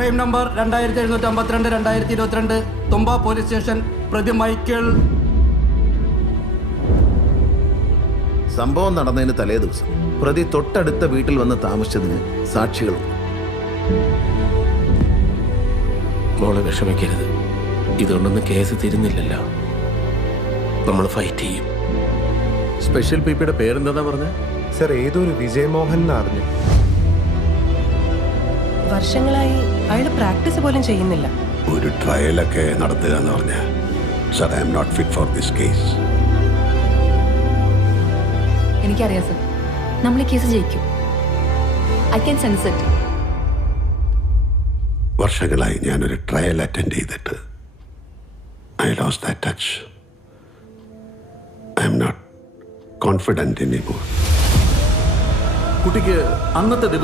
Crime number 2752/2022 തുമ്പ police station. പ്രതി Michael. സംഭവം നടന്നതിന് തലേ ദിവസം പ്രതി തൊട്ടടുത്ത വീട്ടിൽ വന്ന് താമസിച്ചതിന് സാക്ഷികളുണ്ട്. മോളെ വിഷമിക്കരുത്, ഇതുകൊണ്ടൊന്നും കേസ് തീരുന്നില്ലല്ലോ. നമ്മൾ ഫൈറ്റ് ചെയ്യും. സ്പെഷ്യൽ പിപിയുടെ പേരെന്താ പറഞ്ഞ? സർ, ഏതൊരു വിജയമോഹൻ എന്ന് അറിഞ്ഞു. വർഷങ്ങളായി അയാൾ പ്രാക്ടീസ് പോലും ചെയ്യുന്നില്ല. ഒരു ട്രയലൊക്കെ നടത്തുക എന്ന് പറഞ്ഞ sir, I'm not fit for this case. എനിക്കറിയാം സർ, നമ്മൾ ഈ കേസ് ജയിക്കും. I can sense it. വർഷങ്ങളായി ഞാനൊരു ട്രയൽ അറ്റൻഡ് ചെയ്തിട്ട് I lost that touch. I'm not confident anymore. കുട്ടിക്ക് അന്നത്തെ ദിവസം